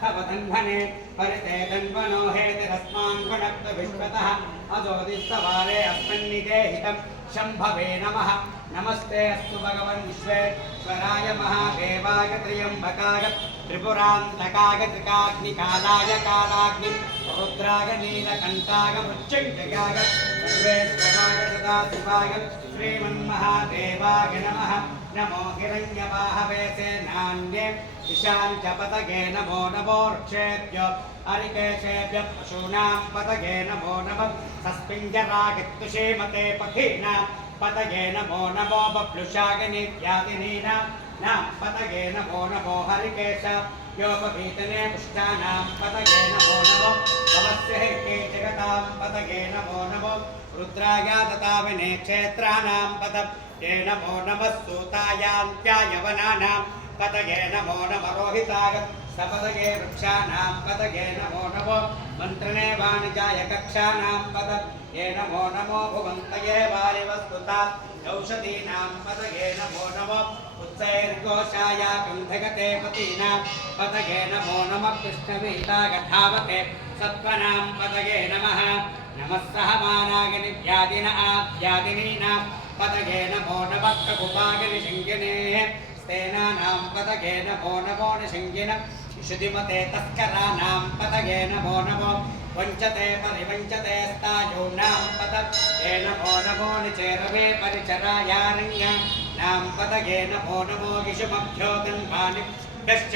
तवधन्वने परिते तन्वनो हेतिरस्मान् गुणक्त विश्वतः अजोदिस्तवारे अस्मन्निदेहितं शम्भवे नमः नमस्ते अस्तु भगवन् विश्वेश्वराय महादेवाय त्र्यम्बकाय त्रिपुरान्तकाय त्रिकाग्निकालाय कालाग्नि रुद्राय नीलकण्ठाय मृत्युञ्जयाय सर्वेश्वराय सदाशिवाय श्रीमन्महादेवाय नमः नमो हिरण्यवाहवे सेनान्ये ईशान् च पतगे नमो नमोर्क्षेभ्यो हरिकेशेभ्य पशूनां पतगे नमो नमः सस्मिञ्जरागित्तुषीमते पथीनां पतगे नमो नमो बभ्लुषागनित्यादिनीनां नां पतगे नमो नमो हरिकेश योपवीतने पुष्टानां पतगे नमो नमो भवस्य हेके जगतां पतगे नमो नमो रुद्राय दताविने क्षेत्राणां पतगे नमो नमः सूतायान्त्यायवनानां पतगे नमो नमः रोहिताय सपदगे वृक्षाणां पतगे नमो नमो मन्त्रणे वाणिजाय कक्षाणां पतगे नमो नमो भुवन्तये वारिवस्तुता औषधीनां पतगे नमो नमो उत्सैर्घोषाय गन्धगते पतीनां पतगे नमो नमः कृष्णवीतागधावते सत्त्वनां पतगे नमः नमः सहमानागिनिव्यादिन आद्यादिनीनां पतगे नमो नमः ककुपागिनिशङ्गिने स्तेनानां पतगे नमो नमो निषङ्गिन शुधिमते तस्कराणां पतगे नमो नमो वञ्चते परिवञ्चते स्तायूनां पतगे नमो नमो निचेरवे परिचरायारण्यां पतगे नमो नमो गिषुमभ्यो गन्वानिभ्यश्च